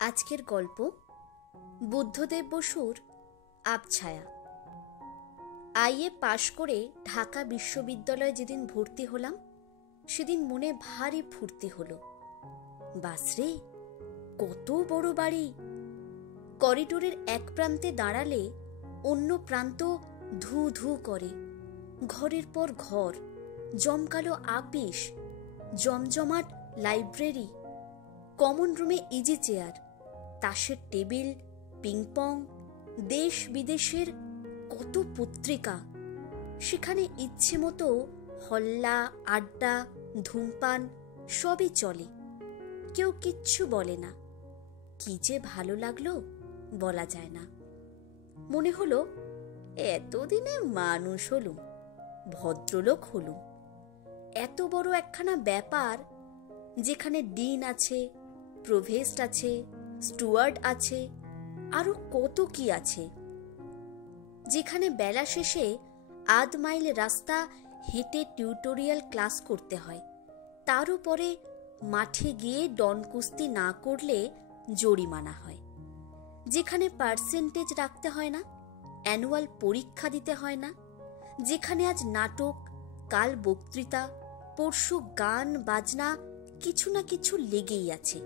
আজকের গল্প বুদ্ধদেব বসুর আবছায়া। আইএ পাশ করে ঢাকা বিশ্ববিদ্যালয়ে যেদিন ভর্তি হলাম সেদিন মনে ভারী ফুর্তি হলো। বাসরে, কত বড় বাড়ি! করিডোরের এক প্রান্তে দাঁড়ালে অন্য প্রান্ত ধু ধু করে। ঘরের পর ঘর, জমকালো আপিস, জমজমাট লাইব্রেরি, কমন রুমে ইজি চেয়ার, তাসের টেবিল, পিংপং, দেশ বিদেশের কত পত্রিকা। সেখানে ইচ্ছে মতো হল্লা, আড্ডা, ধূমপান সবই চলে। কেউ কিচ্ছু বলে না। কি যে ভালো লাগলো বলা যায় না। মনে হলো এতদিনে মানুষ হলুম, ভদ্রলোক হলুম। এত বড় একখানা ব্যাপার, যেখানে ডিন আছে, প্রভেস্ট আছে, স্টুয়ার্ড আছে, আরো কত কি আছে। যেখানে বেলা শেষে আধ মাইল রাস্তা হেঁটে টিউটোরিয়াল ক্লাস করতে হয়, তার উপরে মাঠে গিয়ে ডন কুস্তি না করলে জরিমানা হয়। যেখানে পার্সেন্টেজ রাখতে হয় না, অ্যানুয়াল পরীক্ষা দিতে হয় না। যেখানে আজ নাটক, কাল বক্তৃতা, পরশু গান বাজনা, কিছু না কিছু লেগেই আছে।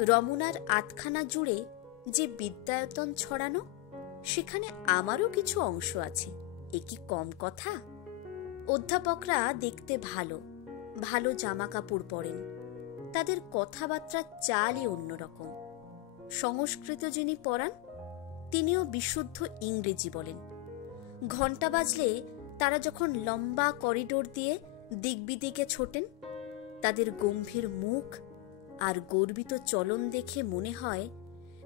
রমনার আধখানা জুড়ে যে বিদ্যায়তন ছড়ানো, সেখানে আমারও কিছু অংশ আছে। এ কি কম কথা? অধ্যাপকরা দেখতে ভালো, ভালো জামা কাপড় পরেন। তাদের কথাবার্তার চালই অন্যরকম। সংস্কৃত যিনি পড়ান, তিনিও বিশুদ্ধ ইংরেজি বলেন। ঘণ্টা বাজলে তারা যখন লম্বা করিডোর দিয়ে দিক বিদিকে ছোটেন, তাদের গম্ভীর মুখ আর গর্বিত চলন দেখে মনে হয়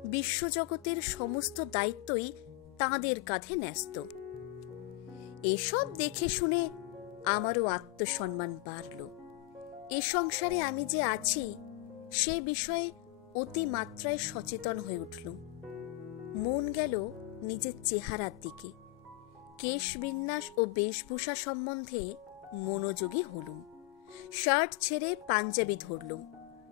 বিশ্বজগতের সমস্ত দায়িত্বই তাঁদের কাঁধে ন্যস্ত। এসব দেখে শুনে আমারও আত্মসম্মান বাড়ল। এ সংসারে আমি যে আছি সে বিষয়ে অতিমাত্রায় সচেতন হয়ে উঠলুম। মন গেল নিজের চেহারার দিকে। কেশবিন্যাস ও বেশভূষা সম্বন্ধে মনোযোগী হলুম। শার্ট ছেড়ে পাঞ্জাবি ধরলুম।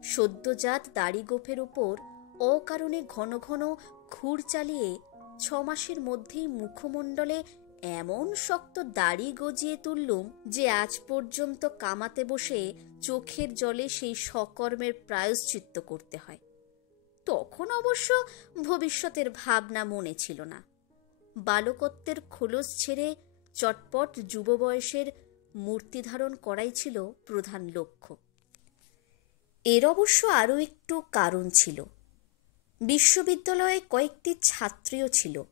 সদ্যজাত দাড়ি গোফের উপর অকারণে ঘন ঘন খুর চালিয়ে 6 মাসের মধ্যেই মুখমণ্ডলে এমন শক্ত দাড়ি গজিয়ে তুললুম যে আজ পর্যন্ত কামাতে বসে চোখের জলে সেই সকর্মের প্রায়শ্চিত্ত করতে হয়। তখন অবশ্য ভবিষ্যতের ভাবনা মনে ছিল না। বালকত্বের খোলস ছেড়ে চটপট যুব বয়সের মূর্তি ধারণ করাই ছিল প্রধান লক্ষ্য। এর অবশ্য আরও একটু কারণ ছিল। বিশ্ববিদ্যালয়ে কয়েকটি ছাত্রীও ছিল।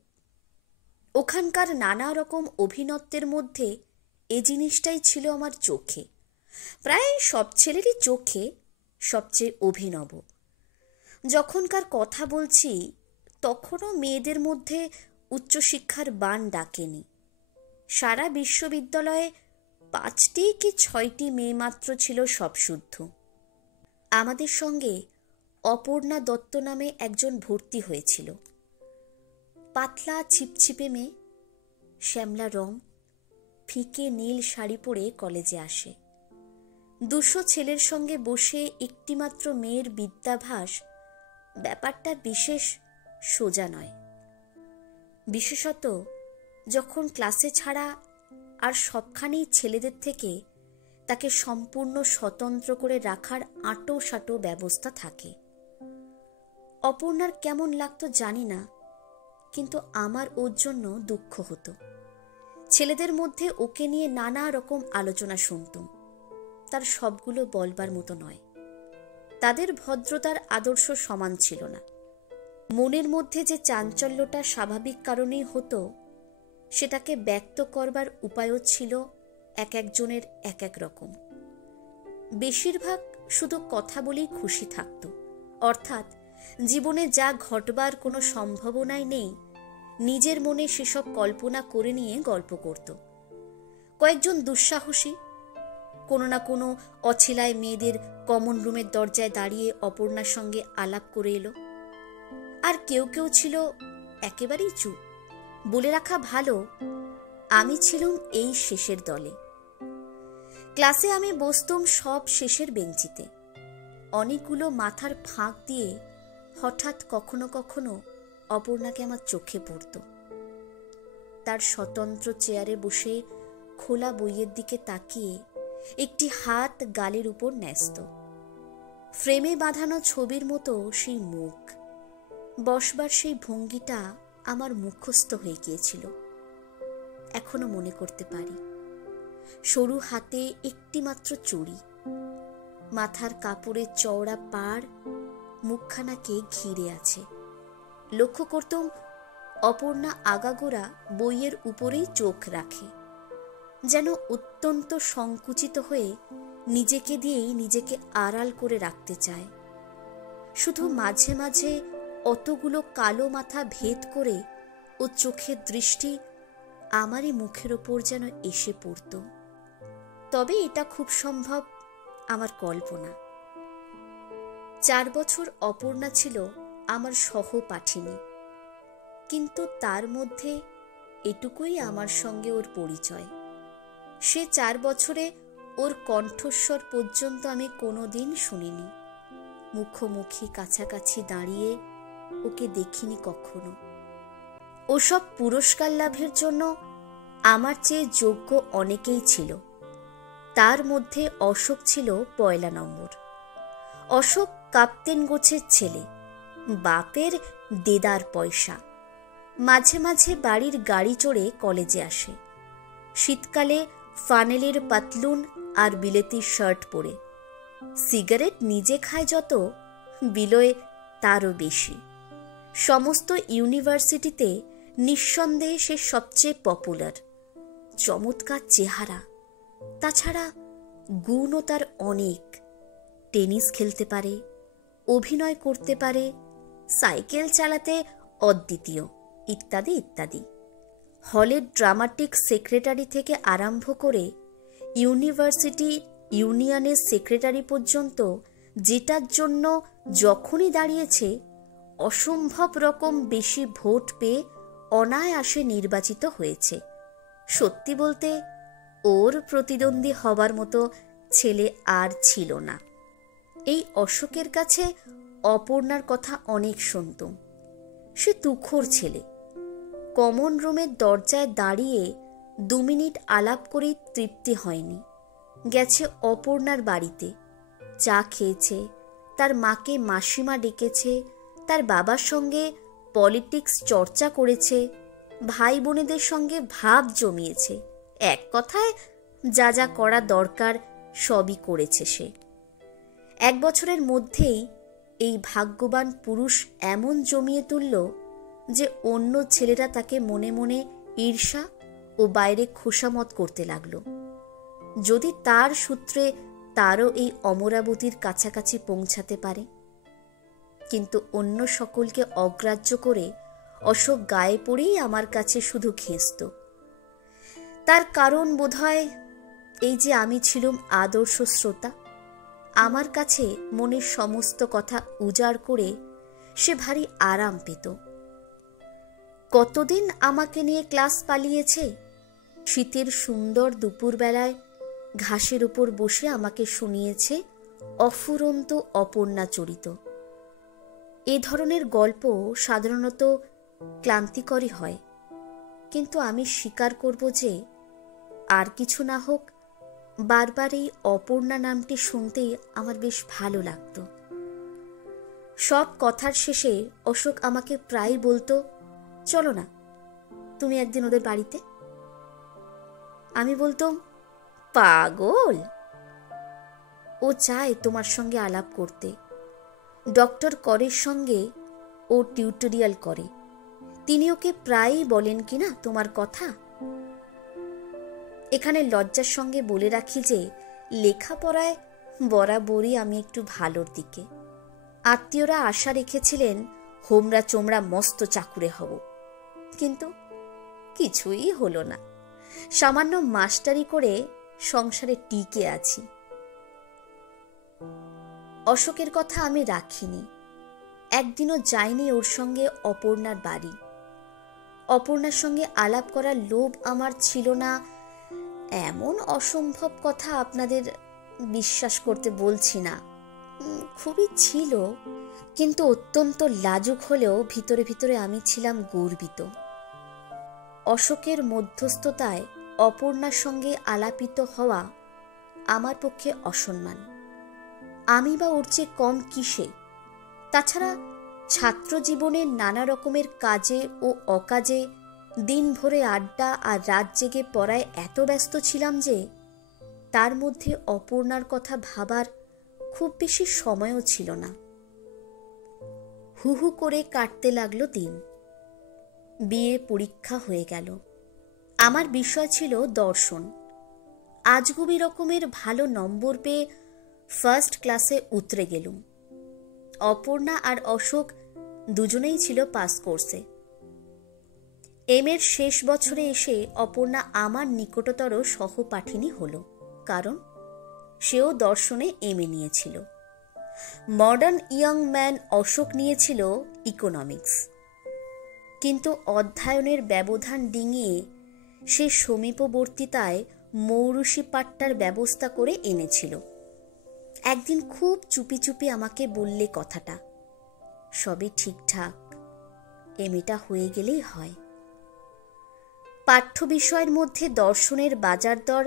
ওখানকার নানা রকম অভিনত্যের মধ্যে এ জিনিসটাই ছিল আমার চোখে, প্রায় সব ছেলেরই চোখে সবচেয়ে অভিনব। যখনকার কথা বলছি তখনও মেয়েদের মধ্যে উচ্চশিক্ষার বান ডাকেনি। সারা বিশ্ববিদ্যালয়ে 5টি কি 6টি মেয়ে মাত্র ছিল সব শুদ্ধ। আমাদের সঙ্গে অপর্ণা দত্ত নামে একজন ভর্তি হয়েছিল। পাতলা ছিপছিপে মেয়ে, শ্যামলা রং, ফিকে নীল শাড়ি পরে কলেজে আসে। 200 ছেলের সঙ্গে বসে একটিমাত্র মেয়ের বিদ্যাভাস ব্যাপারটা বিশেষ সোজা নয়। বিশেষত যখন ক্লাসে ছাড়া আর সবখানেই ছেলেদের থেকে তাকে সম্পূর্ণ স্বতন্ত্র করে রাখার আঁটো-সাঁটো ব্যবস্থা থাকে। অপর্ণার কেমন লাগতো জানি না, কিন্তু আমার ওর জন্য দুঃখ হতো। ছেলেদের মধ্যে ওকে নিয়ে নানা রকম আলোচনা শুনতুম। তার সবগুলো বলবার মতো নয়। তাদের ভদ্রতার আদর্শ সমান ছিল না। মনের মধ্যে যে চাঞ্চল্যটা স্বাভাবিক কারণেই হতো, সেটাকে ব্যক্ত করবার উপায়ও ছিল এক একজনের এক এক রকম। বেশিরভাগ শুধু কথা বলেই খুশি থাকত, অর্থাৎ জীবনে যা ঘটবার কোনো সম্ভাবনাই নেই, নিজের মনে সেসব কল্পনা করে নিয়ে গল্প করত। কয়েকজন দুঃসাহসী কোনো না কোনো অছিলায় মেয়েদের কমন রুমের দরজায় দাঁড়িয়ে অপর্ণার সঙ্গে আলাপ করে এলো। আর কেউ কেউ ছিল একেবারেই চুপ। বলে রাখা ভালো, আমি ছিলুম এই শেষের দলে। ক্লাসে আমি বসতুম সব শেষের বেঞ্চিতে। অনেকগুলো মাথার ফাঁক দিয়ে হঠাৎ কখনো কখনো অপর্ণাকে আমার চোখে পড়ত। তার স্বতন্ত্র চেয়ারে বসে খোলা বইয়ের দিকে তাকিয়ে একটি হাত গালের উপর ন্যস্ত, ফ্রেমে বাঁধানো ছবির মতো সেই মুখ, বসবার সেই ভঙ্গিটা আমার মুখস্থ হয়ে গিয়েছিল। এখনো মনে করতে পারি। সরু হাতে একটি মাত্র চুড়ি, মাথার কাপড়ের চওড়া পাড় মুখখানাকে ঘিরে আছে। লক্ষ্য করতাম অপর্ণা আগাগোড়া বইয়ের উপরেই চোখ রাখে, যেন অত্যন্ত সংকুচিত হয়ে নিজেকে দিয়েই নিজেকে আড়াল করে রাখতে চায়। শুধু মাঝে মাঝে অতগুলো কালো মাথা ভেদ করে ও চোখের দৃষ্টি আমারই মুখের ওপর যেন এসে পড়ত। তবে এটা খুব সম্ভব আমার কল্পনা। 4 বছর অপর্ণা ছিল আমার সহপাঠিনী, কিন্তু তার মধ্যে এটুকুই আমার সঙ্গে ওর পরিচয়। সে 4 বছরে ওর কণ্ঠস্বর পর্যন্ত আমি কোনোদিন শুনিনি। মুখোমুখি কাছাকাছি দাঁড়িয়ে ওকে দেখিনি কখনো। ওসব পুরস্কার লাভের জন্য আমার চেয়ে যোগ্য অনেকেই ছিল। তার মধ্যে অশোক ছিল 1 নম্বর। অশোক কাপ্তেন গোছের ছেলে, বাপের দেদার পয়সা। মাঝে মাঝে বাড়ির গাড়ি চড়ে কলেজে আসে, শীতকালে ফানেলের পাতলুন আর বিলেতি শার্ট পরে। সিগারেট নিজে খায় যত, বিলয়ে তারও বেশি। সমস্ত ইউনিভার্সিটিতে নিঃসন্দেহে সে সবচেয়ে পপুলার। চমৎকার চেহারা, তাছাড়া গুণও তার অনেক। টেনিস খেলতে পারে, অভিনয় করতে পারে, সাইকেল চালাতে অদ্বিতীয়, ইত্যাদি ইত্যাদি। হলের ড্রামাটিক সেক্রেটারি থেকে আরম্ভ করে ইউনিভার্সিটি ইউনিয়নের সেক্রেটারি পর্যন্ত যেটার জন্য যখনই দাঁড়িয়েছে অসম্ভব রকম বেশি ভোট পেয়ে অনায়াসে নির্বাচিত হয়েছে। সত্যি বলতে ওর প্রতিদ্বন্দ্বী হবার মতো ছেলে আর ছিল না। এই অশোকের কাছে অপর্ণার কথা অনেক শুনতুম। সে তুখোর ছেলে। কমন রুমের দরজায় দাঁড়িয়ে 2 মিনিট আলাপ করেই তৃপ্তি হয়নি। গেছে অপর্ণার বাড়িতে, চা খেয়েছে, তার মাকে মাসিমা ডেকেছে, তার বাবার সঙ্গে পলিটিক্স চর্চা করেছে, ভাই বোনেদের সঙ্গে ভাব জমিয়েছে। এক কথায় যা যা করা দরকার সবই করেছে সে। 1 বছরের মধ্যেই এই ভাগ্যবান পুরুষ এমন জমিয়ে তুলল যে অন্য ছেলেরা তাকে মনে মনে ঈর্ষা ও বাইরে খোসামত করতে লাগলো। যদি তার সূত্রে তারও এই অমরাবতীর কাছাকাছি পৌঁছাতে পারে। কিন্তু অন্য সকলকে অগ্রাহ্য করে অশোক গায়ে পড়েই আমার কাছে শুধু ঘেঁষত। তার কারণ বোধহয় এই যে আমি ছিলুম আদর্শ শ্রোতা। আমার কাছে মনের সমস্ত কথা উজাড় করে সে ভারী আরাম পেত। কতদিন আমাকে নিয়ে ক্লাস পালিয়েছে। শীতের সুন্দর দুপুরবেলায় ঘাসের উপর বসে আমাকে শুনিয়েছে অফুরন্ত অপর্ণা চরিত। এ ধরনের গল্প সাধারণত ক্লান্তিকরই হয়, কিন্তু আমি স্বীকার করব যে আর কিছু না হোক বারবার এই অপর্ণা নামটি শুনতেই আমার বেশ ভালো লাগতো। সব কথার শেষে অশোক আমাকে প্রায় বলতো, চলো না তুমি একদিন ওদের বাড়িতে। আমি বলতাম, পাগল, ও চায় তোমার সঙ্গে আলাপ করতে। ডক্টর করের সঙ্গে ও টিউটোরিয়াল করে, তিনি ওকে প্রায়ই বলেন কিনা তোমার কথা। এখানে লজ্জার সঙ্গে বলে রাখি যে লেখাপড়ায় বরাবরই আমি একটু ভালোর দিকে। আত্মীয়রা আশা রেখেছিলেন হোমরা চোমরা মস্ত চাকুরে হব, কিন্তু কিছুই হলো না। সামান্য মাস্টারি করে সংসারে টিকে আছি। অশোকের কথা আমি রাখিনি। একদিনও যাইনি ওর সঙ্গে অপর্ণার বাড়ি। অপর্ণার সঙ্গে আলাপ করার লোভ আমার ছিল না এমন অসম্ভব কথা আপনাদের বিশ্বাস করতে বলছি না, খুবই ছিল। কিন্তু অত্যন্ত লাজুক হলেও ভিতরে ভিতরে আমি ছিলাম গর্বিত। অশোকের মধ্যস্থতায় অপর্ণার সঙ্গে আলাপিত হওয়া আমার পক্ষে অসম্মান। আমি বা ওর চেয়ে কম কিসে? তাছাড়া ছাত্র জীবনের নানা রকমের কাজে ও অকাজে দিন ভরে আড্ডা আর রাত জেগে পড়ায় এত ব্যস্ত ছিলাম যে তার মধ্যে অপর্ণার কথা ভাবার খুব বেশি সময়ও ছিল না। হু হু করে কাটতে লাগলো দিন। বিয়ে পরীক্ষা হয়ে গেল। আমার বিষয় ছিল দর্শন। আজগুবি রকমের ভালো নম্বর পেয়ে ফার্স্ট ক্লাসে উতরে গেলুম। অপর্ণা আর অশোক দুজনেই ছিল পাস কোর্সে। এর শেষ বছরে এসে অপর্ণা আমার নিকটতর সহপাঠিনী হল, কারণ সেও দর্শনে এমএ নিয়েছিল। মডার্ন ইয়ং ম্যান অশোক নিয়েছিল ইকোনমিক্স। কিন্তু অধ্যয়নের ব্যবধান ডিঙিয়ে সে সমীপবর্তীতায় মৌরুষি পাট্টার ব্যবস্থা করে এনেছিল। একদিন খুব চুপি চুপি আমাকে বললে কথাটা, সবই ঠিকঠাক, এমএটা হয়ে গেলেই হয়। পাঠ্য বিষয়ের মধ্যে দর্শনের বাজার দর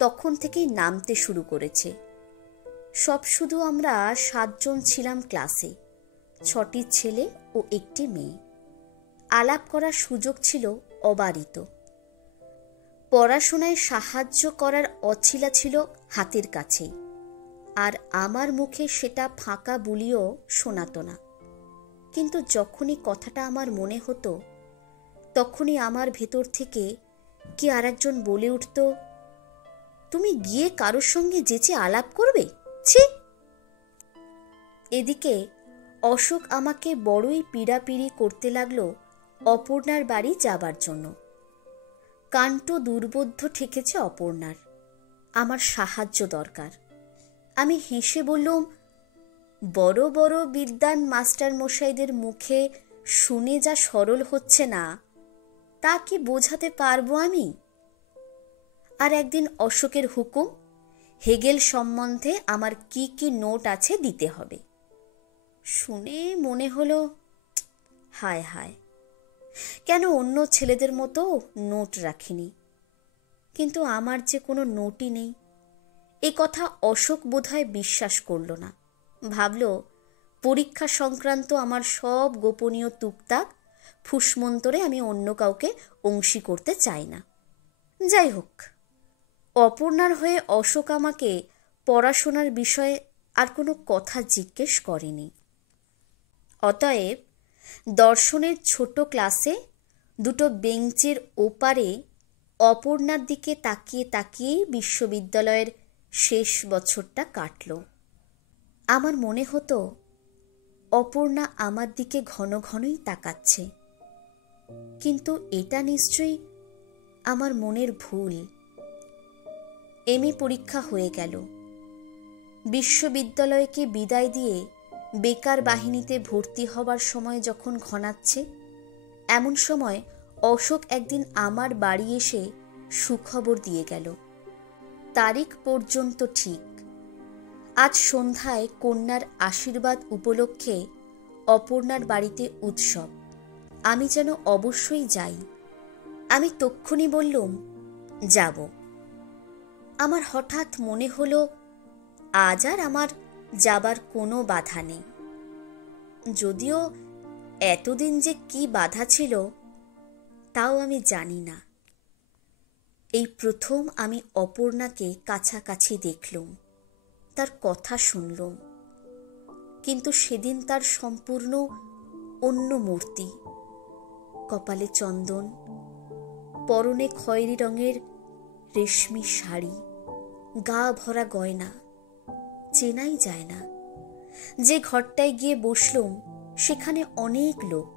তখন থেকেই নামতে শুরু করেছে। সব শুধু আমরা 7 জন ছিলাম ক্লাসে, 6টি ছেলে ও 1টি মেয়ে। আলাপ করার সুযোগ ছিল অবারিত। পড়াশোনায় সাহায্য করার অছিলা ছিল হাতের কাছেই, আর আমার মুখে সেটা ফাঁকা বুলিও শোনাতো না। কিন্তু যখনই কথাটা আমার মনে হতো, তখনই আমার ভেতর থেকে কি আরেকজন বলে উঠত, তুমি গিয়ে কারোর সঙ্গে যেচে আলাপ করবে? ছি! এদিকে অশোক আমাকে বড়ই পীড়াপিড়ি করতে লাগলো অপর্ণার বাড়ি যাবার জন্য। কাণ্ড দুর্বোধ্য ঠেকেছে অপর্ণার, আমার সাহায্য দরকার। আমি হেসে বললুম, বড় বড় বিদ্বান মাস্টার মশাইদের মুখে শুনে যা সরল হচ্ছে না, তা কি বোঝাতে পারবো আমি? আর একদিন অশোকের হুকুম, হেগেল সম্বন্ধে আমার কি কি নোট আছে দিতে হবে। শুনে মনে হলো, হায় হায়, কেন অন্য ছেলেদের মতো নোট রাখিনি, কিন্তু আমার যে কোনো নোটই নেই। এ কথা অশোক বোধহয় বিশ্বাস করল না। ভাবল পরীক্ষা সংক্রান্ত আমার সব গোপনীয় টুকটাক ফুসমন্তরে আমি অন্য কাউকে অংশী করতে চাই না। যাই হোক, অপর্ণার হয়ে অশোক আমাকে পড়াশোনার বিষয়ে আর কোনো কথা জিজ্ঞেস করেনি। অতএব দর্শনের ছোট ক্লাসে দুটো বেঞ্চের ওপারে অপর্ণার দিকে তাকিয়ে তাকিয়েই বিশ্ববিদ্যালয়ের শেষ বছরটা কাটল। আমার মনে হতো অপর্ণা আমার দিকে ঘন ঘনই তাকাচ্ছে, কিন্তু এটা নিশ্চয়ই আমার মনের ভুল। এমএ পরীক্ষা হয়ে গেল। বিশ্ববিদ্যালয়কে বিদায় দিয়ে বেকার বাহিনীতে ভর্তি হবার সময় যখন ঘনাচ্ছে, এমন সময় অশোক একদিন আমার বাড়ি এসে সুখবর দিয়ে গেল। তারিখ পর্যন্ত ঠিক। আজ সন্ধ্যায় কন্যার আশীর্বাদ উপলক্ষে অপর্ণার বাড়িতে উৎসব। আমি যেন অবশ্যই যাই। আমি তক্ষুনি বললুম, যাব। আমার হঠাৎ মনে হলো আজ আর আমার যাবার কোনো বাধা নেই। যদিও এতদিন যে কি বাধা ছিল তাও আমি জানি না। এই প্রথম আমি অপর্ণাকে কাছাকাছি দেখলুম, তার কথা শুনলুম, কিন্তু সেদিন তার সম্পূর্ণ অন্য মূর্তি। কপালে চন্দন, পরনে খয়েরি রঙের রেশমি শাড়ি, গা ভরা গয়না, চেনাই যায় না। যে ঘরটায় গিয়ে বসলুম সেখানে অনেক লোক,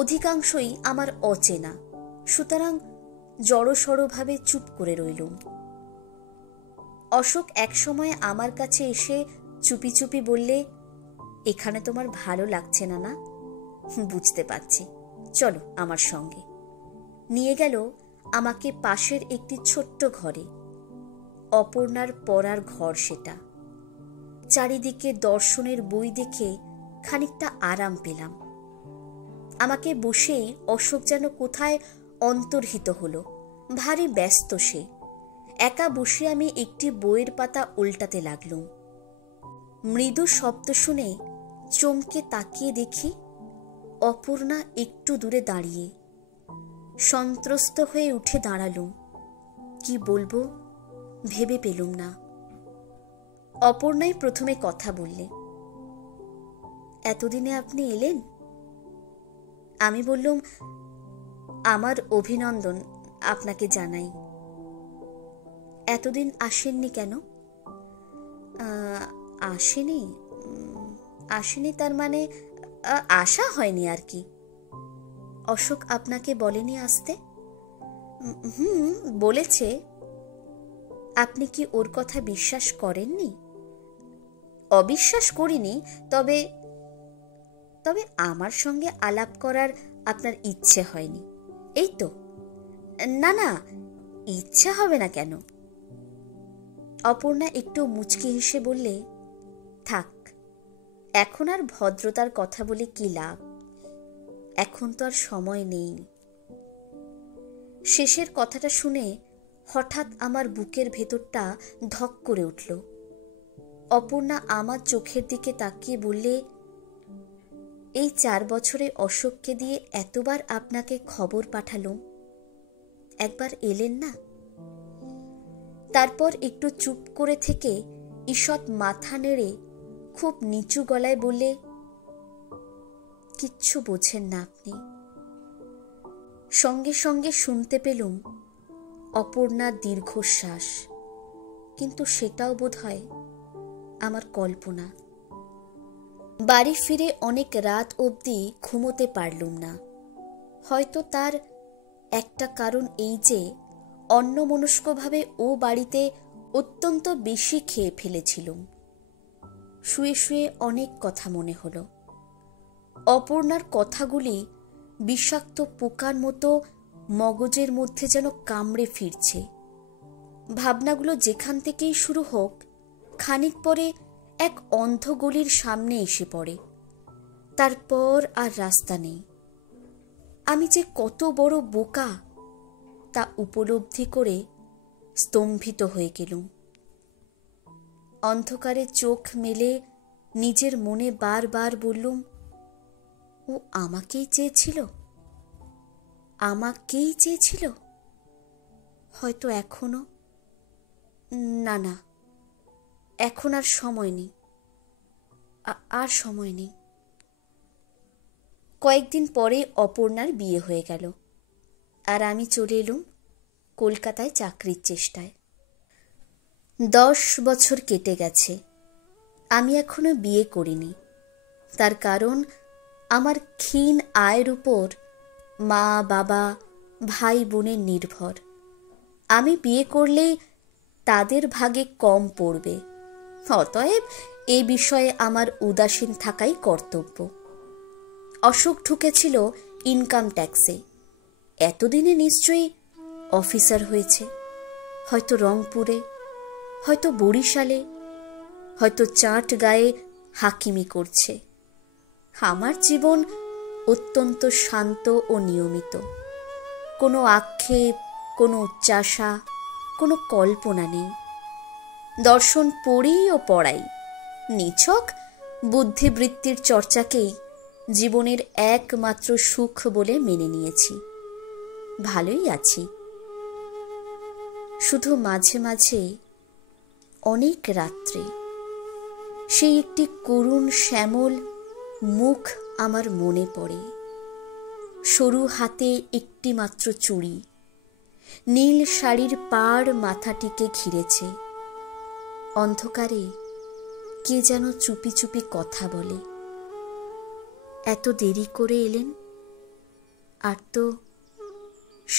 অধিকাংশই আমার অচেনা, সুতরাং জড়সড়ভাবে চুপ করে রইলুম। অশোক একসময় আমার কাছে এসে চুপি চুপি বললে, এখানে তোমার ভালো লাগছে না, না? বুঝতে পারছি, চলো আমার সঙ্গে। নিয়ে গেল আমাকে পাশের একটি ছোট্ট ঘরে। অপর্ণার পড়ার ঘর সেটা। চারিদিকে দর্শনের বই দেখে খানিকটা আরাম পেলাম। আমাকে বসেই অশোক যেন কোথায় অন্তর্হিত হলো। ভারী ব্যস্ত সে। একা বসে আমি একটি বইয়ের পাতা উল্টাতে লাগলুম। মৃদু শব্দ শুনে চমকে তাকিয়ে দেখি অপর্ণা একটু দূরে দাঁড়িয়ে। সন্ত্রস্ত হয়ে উঠে দাঁড়ালুম। কি বলবো ভেবে পেলুম না। অপর্ণাই প্রথমে কথা বললে। এতদিনে আপনি এলেন? আমি বললুম, আমার অভিনন্দন আপনাকে জানাই। এতদিন আসেননি কেন? আসেনি আসেনি তার মানে আশা হয়নি আর কি। অশোক আপনাকে বলেনি আসতে? বলেছে। আপনি কি ওর কথা বিশ্বাস করেননি? অবিশ্বাস করিনি, তবে তবে আমার সঙ্গে আলাপ করার আপনার ইচ্ছে হয়নি, এই তো। না না, ইচ্ছা হবে না কেন? অপর্ণা একটু মুচকি হেসে বললে, থাক, এখন আর ভদ্রতার কথা বলে কি লাভ, এখন তো আর সময় নেই। শেষের কথাটা শুনে হঠাৎ আমার বুকের ভেতরটা ধক করে উঠল। অপর্ণা আমার চোখের দিকে তাকিয়ে বললে, এই 4 বছরে অশোককে দিয়ে এতবার আপনাকে খবর পাঠালুম, একবার এলেন না? তারপর একটু চুপ করে থেকে ঈষৎ মাথা নেড়ে খুব নিচু গলায় বললে, কিচ্ছু বোঝেন না আপনি। সঙ্গে সঙ্গে শুনতে পেলুম অপর্ণার দীর্ঘশ্বাস, কিন্তু সেটাও বোধহয় আমার কল্পনা। বাড়ি ফিরে অনেক রাত অবধি ঘুমোতে পারলুম না। হয়তো তার একটা কারণ এই যে অন্যমনস্কভাবে ও বাড়িতে অত্যন্ত বেশি খেয়ে ফেলেছিলুম। শুয়ে শুয়ে অনেক কথা মনে হলো। অপর্ণার কথাগুলি বিষাক্ত পোকার মতো মগজের মধ্যে যেন কামড়ে ফিরছে। ভাবনাগুলো যেখান থেকেই শুরু হোক, খানিক পরে এক অন্ধ গলির সামনে এসে পড়ে। তারপর আর রাস্তা নেই। আমি যে কত বড় বোকা তা উপলব্ধি করে স্তম্ভিত হয়ে গেলুম। অন্ধকারে চোখ মেলে নিজের মনে বারবার বললুম, ও আমাকেই চেয়েছিল, আমাকেই চেয়েছিল। হয়তো এখনো। না না, এখন আর সময় নেই, আর সময় নেই। কয়েকদিন পরে অপর্ণার বিয়ে হয়ে গেল, আর আমি চলে এলুম কলকাতায় চাকরির চেষ্টায়। 10 বছর কেটে গেছে, আমি এখনো বিয়ে করিনি। তার কারণ আমার ক্ষীণ আয়ের উপর মা বাবা ভাই বোনের নির্ভর। আমি বিয়ে করলেই তাদের ভাগে কম পড়বে, অতএব এ বিষয়ে আমার উদাসীন থাকাই কর্তব্য। অশোক ঢুকেছিল ইনকাম ট্যাক্সে। এতদিনে নিশ্চয়ই অফিসার হয়েছে, হয়তো রংপুরে, হয়তো বরিশালে, হয়তো চাটগাঁয়ে হাকিমি করছে। আমার জীবন অত্যন্ত শান্ত ও নিয়মিত। কোনো আক্ষেপ, কোনো উচ্চাসা, কোনো কল্পনা নেই। দর্শন পড়ি ও পড়াই, নিছক বুদ্ধিবৃত্তির চর্চাকেই জীবনের একমাত্র সুখ বলে মেনে নিয়েছি। ভালোই আছি। শুধু মাঝে মাঝে অনেক রাত্রে সেই একটি করুণ শ্যামল মুখ আমার মনে পড়ে। সরু হাতে একটি মাত্র চুড়ি, নীল শাড়ির পাড় মাথাটিকে ঘিরেছে। অন্ধকারে কে যেন চুপি চুপি কথা বলে, এত দেরি করে এলেন, আর তো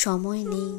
সময় নেই।